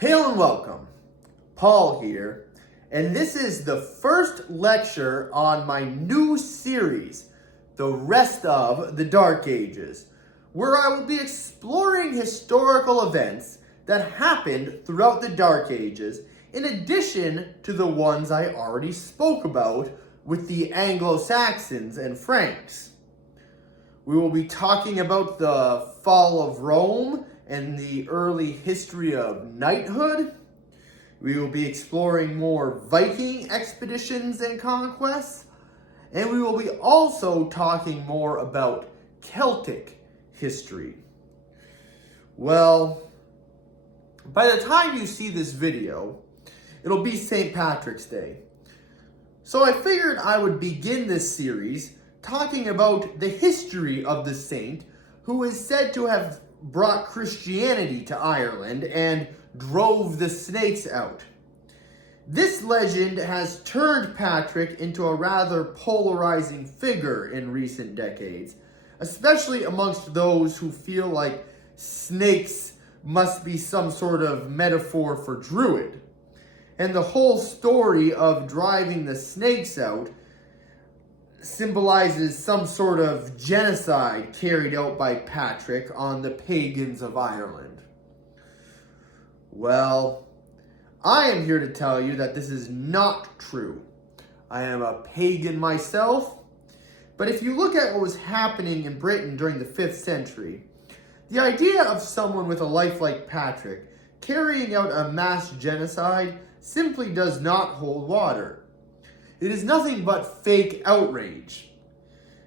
Hail and welcome, Paul here, and this is the first lecture on my new series, The Rest of the Dark Ages, where I will be exploring historical events that happened throughout the Dark Ages, in addition to the ones I already spoke about with the Anglo-Saxons and Franks. We will be talking about the fall of Rome and the early history of knighthood. We will be exploring more Viking expeditions and conquests. And we will be also talking more about Celtic history. Well, by the time you see this video, it'll be St. Patrick's Day. So I figured I would begin this series talking about the history of the saint who is said to have brought Christianity to Ireland and drove the snakes out. This legend has turned Patrick into a rather polarizing figure in recent decades, especially amongst those who feel like snakes must be some sort of metaphor for Druid. And the whole story of driving the snakes out symbolizes some sort of genocide carried out by Patrick on the pagans of Ireland. Well, I am here to tell you that this is not true. I am a pagan myself, but if you look at what was happening in Britain during the 5th century, the idea of someone with a life like Patrick carrying out a mass genocide simply does not hold water. It is nothing but fake outrage.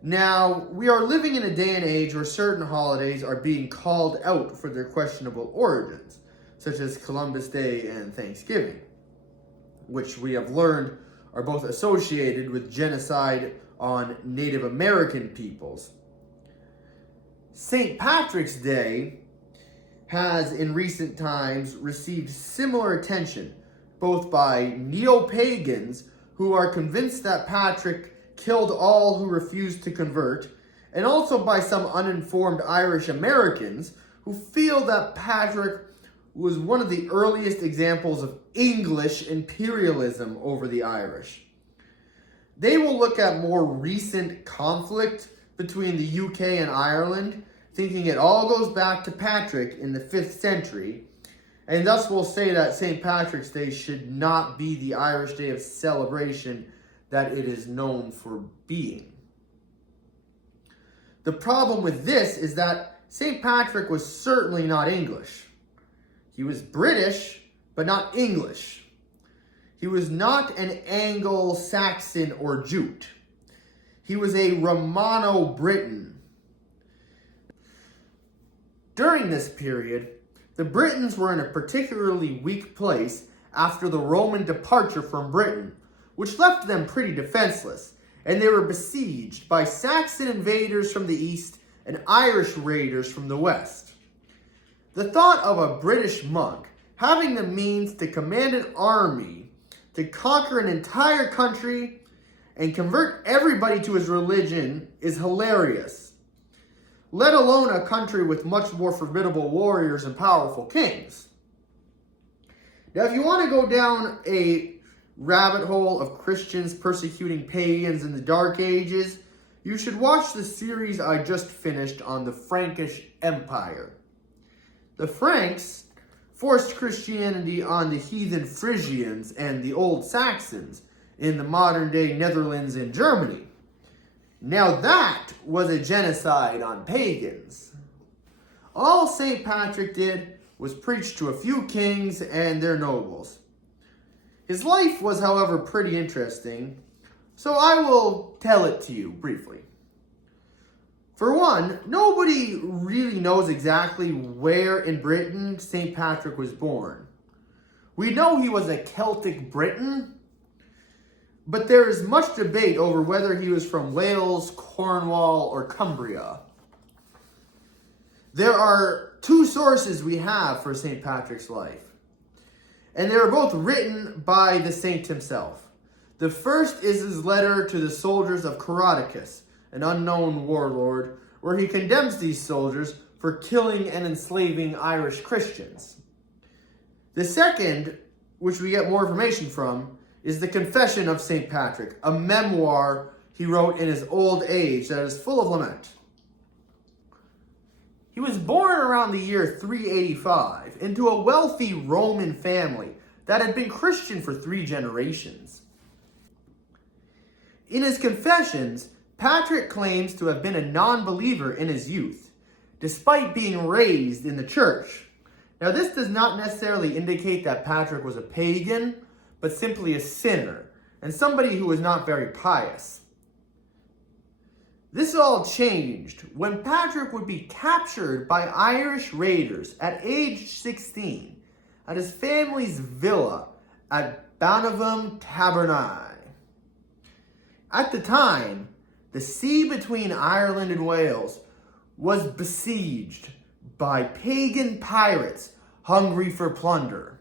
Now, we are living in a day and age where certain holidays are being called out for their questionable origins, such as Columbus Day and Thanksgiving, which we have learned are both associated with genocide on Native American peoples. St. Patrick's Day has in recent times received similar attention, both by neo-pagans who are convinced that Patrick killed all who refused to convert, and also by some uninformed Irish Americans who feel that Patrick was one of the earliest examples of English imperialism over the Irish. They will look at more recent conflict between the UK and Ireland, thinking it all goes back to Patrick in the 5th century, and thus will say that St. Patrick's Day should not be the Irish day of celebration that it is known for being. The problem with this is that St. Patrick was certainly not English. He was British, but not English. He was not an Anglo-Saxon or Jute. He was a Romano-Briton. During this period, the Britons were in a particularly weak place after the Roman departure from Britain, which left them pretty defenseless, and they were besieged by Saxon invaders from the east and Irish raiders from the west. The thought of a British monk having the means to command an army to conquer an entire country and convert everybody to his religion is hilarious, let alone a country with much more formidable warriors and powerful kings. Now, if you want to go down a rabbit hole of Christians persecuting pagans in the Dark Ages, you should watch the series I just finished on the Frankish Empire. The Franks forced Christianity on the heathen Frisians and the Old Saxons in the modern-day Netherlands and Germany. Now that was a genocide on pagans. All St. Patrick did was preach to a few kings and their nobles. His life was, however, pretty interesting, so I will tell it to you briefly. For one, nobody really knows exactly where in Britain St. Patrick was born. We know he was a Celtic Briton, but there is much debate over whether he was from Wales, Cornwall, or Cumbria. There are two sources we have for St. Patrick's life, and they are both written by the saint himself. The first is his letter to the soldiers of Coroticus, an unknown warlord, where he condemns these soldiers for killing and enslaving Irish Christians. The second, which we get more information from, is the Confession of St. Patrick, a memoir he wrote in his old age that is full of lament. He was born around the year 385 into a wealthy Roman family that had been Christian for 3 generations. In his confessions, Patrick claims to have been a non-believer in his youth, despite being raised in the church. Now, this does not necessarily indicate that Patrick was a pagan, but simply a sinner, and somebody who was not very pious. This all changed when Patrick would be captured by Irish raiders at age 16 at his family's villa at Banavum Tabernai. At the time, the sea between Ireland and Wales was besieged by pagan pirates hungry for plunder.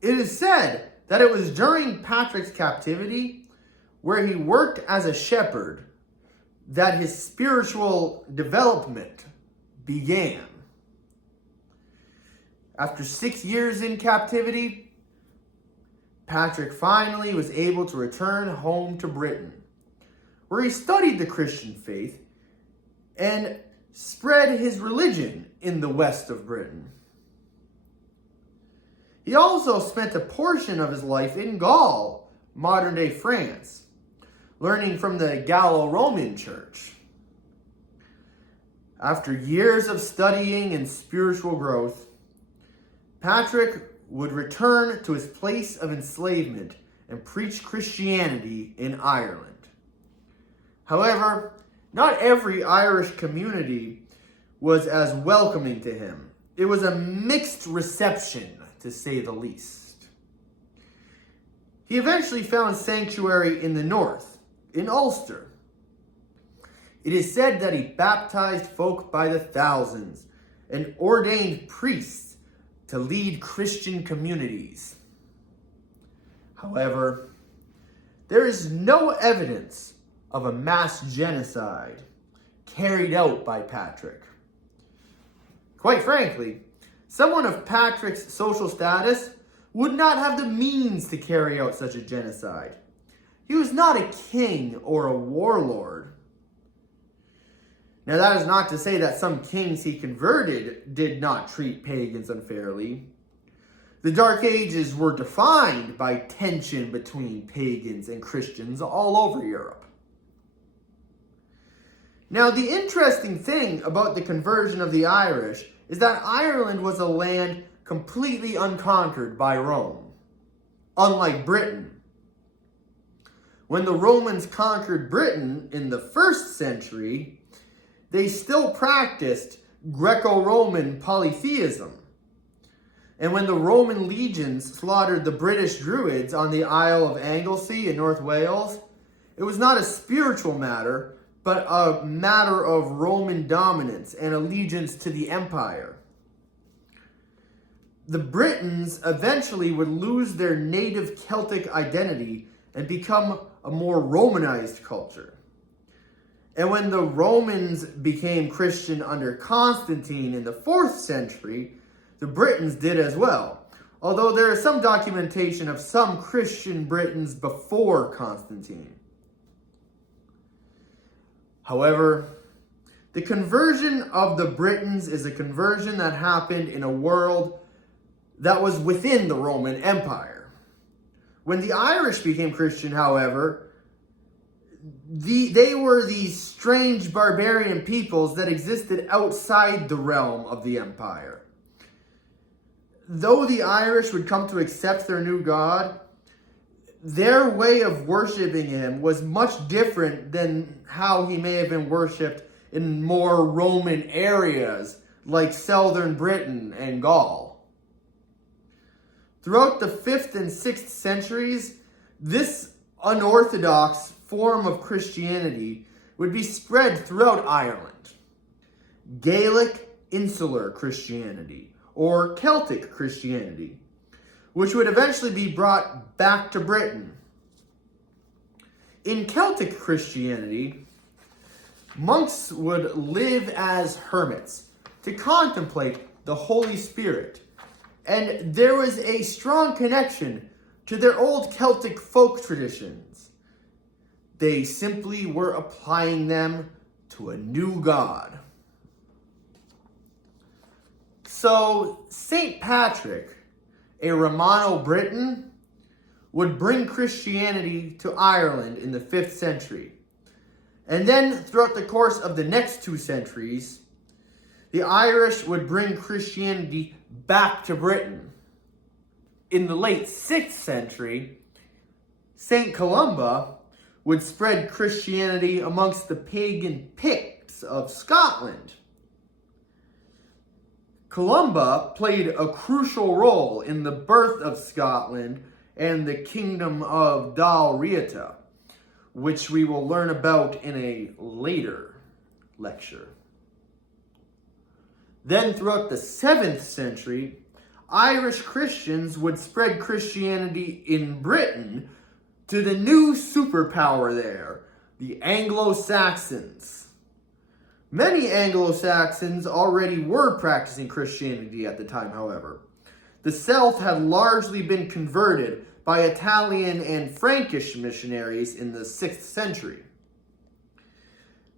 It is said that it was during Patrick's captivity, where he worked as a shepherd, that his spiritual development began. After 6 years in captivity, Patrick finally was able to return home to Britain, where he studied the Christian faith and spread his religion in the west of Britain. He also spent a portion of his life in Gaul, modern-day France, learning from the Gallo-Roman Church. After years of studying and spiritual growth, Patrick would return to his place of enslavement and preach Christianity in Ireland. However, not every Irish community was as welcoming to him. It was a mixed reception, to say the least. He eventually found sanctuary in the north, in Ulster. It is said that he baptized folk by the thousands and ordained priests to lead Christian communities. However, there is no evidence of a mass genocide carried out by Patrick. Quite frankly, someone of Patrick's social status would not have the means to carry out such a genocide. He was not a king or a warlord. Now, that is not to say that some kings he converted did not treat pagans unfairly. The Dark Ages were defined by tension between pagans and Christians all over Europe. Now, the interesting thing about the conversion of the Irish is that Ireland was a land completely unconquered by Rome, unlike Britain. When the Romans conquered Britain in the 1st century, they still practiced Greco-Roman polytheism. And when the Roman legions slaughtered the British Druids on the Isle of Anglesey in North Wales, it was not a spiritual matter, but a matter of Roman dominance and allegiance to the empire. The Britons eventually would lose their native Celtic identity and become a more Romanized culture. And when the Romans became Christian under Constantine in the 4th century, the Britons did as well, although there is some documentation of some Christian Britons before Constantine. However, the conversion of the Britons is a conversion that happened in a world that was within the Roman Empire. When the Irish became Christian, however, they were these strange barbarian peoples that existed outside the realm of the empire. Though the Irish would come to accept their new god, their way of worshiping him was much different than how he may have been worshipped in more Roman areas like southern Britain and Gaul. Throughout the 5th and 6th centuries, this unorthodox form of Christianity would be spread throughout Ireland. Gaelic insular Christianity, or Celtic Christianity, which would eventually be brought back to Britain. In Celtic Christianity, monks would live as hermits to contemplate the Holy Spirit and there was a strong connection to their old Celtic folk traditions. They simply were applying them to a new god. So, St. Patrick, a Romano-Briton, would bring Christianity to Ireland in the 5th century. And then, throughout the course of the next 2 centuries, the Irish would bring Christianity back to Britain. In the late 6th century, St. Columba would spread Christianity amongst the pagan Picts of Scotland. Columba played a crucial role in the birth of Scotland and the kingdom of Dal Riata, which we will learn about in a later lecture. Then throughout the 7th century, Irish Christians would spread Christianity in Britain to the new superpower there, the Anglo-Saxons. Many Anglo-Saxons already were practicing Christianity at the time, however. The South had largely been converted by Italian and Frankish missionaries in the 6th century.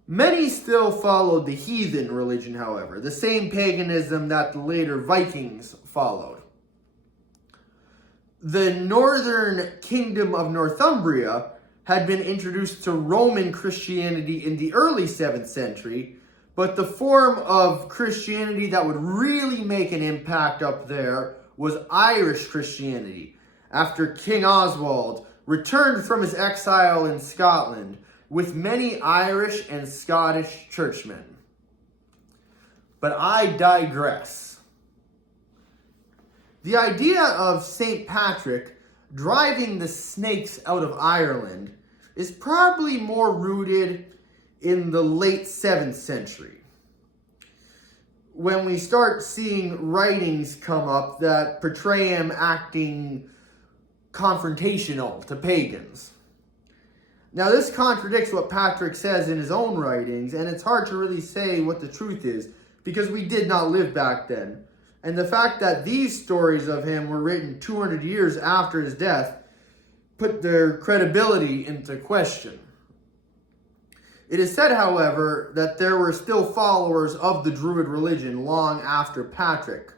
Many still followed the heathen religion, however, the same paganism that the later Vikings followed. The northern kingdom of Northumbria had been introduced to Roman Christianity in the early 7th century, but the form of Christianity that would really make an impact up there was Irish Christianity, after King Oswald returned from his exile in Scotland with many Irish and Scottish churchmen. But I digress. The idea of St. Patrick driving the snakes out of Ireland is probably more rooted in the late 7th century, when we start seeing writings come up that portray him acting confrontational to pagans. Now, this contradicts what Patrick says in his own writings, and it's hard to really say what the truth is, because we did not live back then. And the fact that these stories of him were written 200 years after his death put their credibility into question. It is said, however, that there were still followers of the Druid religion long after Patrick,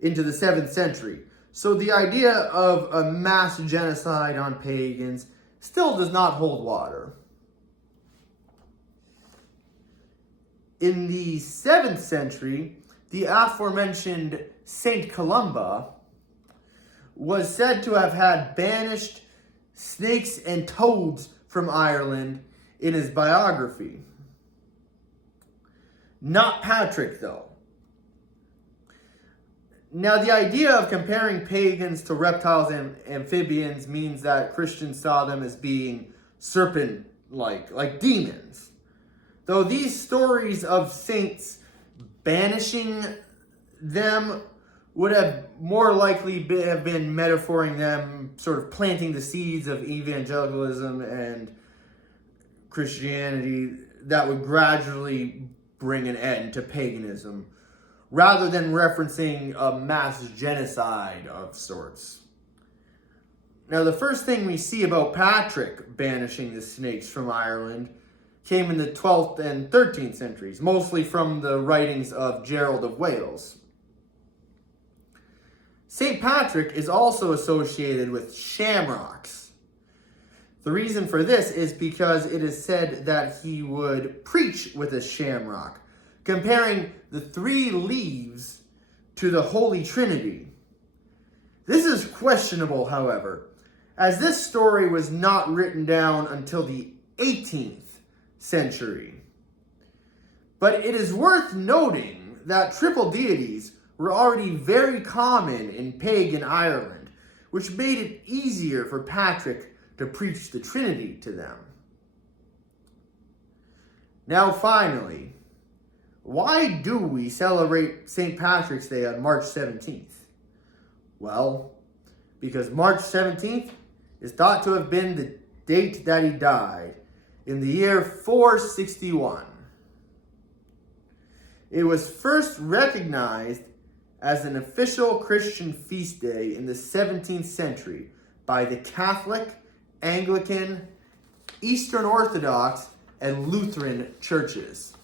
into the 7th century. So the idea of a mass genocide on pagans still does not hold water. In the 7th century, the aforementioned Saint Columba was said to have had banished snakes and toads from Ireland in his biography. Not Patrick, though. Now, the idea of comparing pagans to reptiles and amphibians means that Christians saw them as being serpent-like, like demons. Though these stories of saints banishing them would have more likely have been metaphoring them, sort of planting the seeds of evangelicalism and Christianity that would gradually bring an end to paganism, rather than referencing a mass genocide of sorts. Now, the first thing we see about Patrick banishing the snakes from Ireland came in the 12th and 13th centuries, mostly from the writings of Gerald of Wales. St. Patrick is also associated with shamrocks. The reason for this is because it is said that he would preach with a shamrock, comparing the 3 leaves to the Holy Trinity. This is questionable, however, as this story was not written down until the 18th century. But it is worth noting that triple deities were already very common in pagan Ireland, which made it easier for Patrick to preach the Trinity to them. Now, finally, why do we celebrate St. Patrick's Day on March 17th? Well, because March 17th is thought to have been the date that he died, in the year 461. It was first recognized as an official Christian feast day in the 17th century by the Catholic, Anglican, Eastern Orthodox, and Lutheran churches.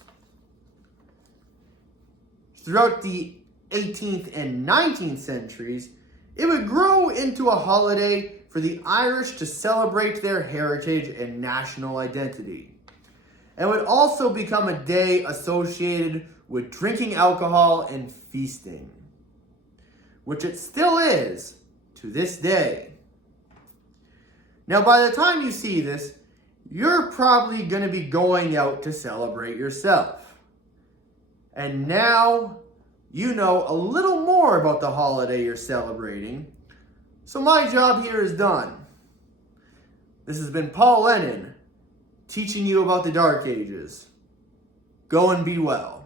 Throughout the 18th and 19th centuries, it would grow into a holiday for the Irish to celebrate their heritage and national identity, and would also become a day associated with drinking alcohol and feasting, which it still is to this day. Now, by the time you see this, you're probably going to be going out to celebrate yourself. And now you know a little more about the holiday you're celebrating, so my job here is done. This has been Paul Lennon, teaching you about the Dark Ages. Go and be well.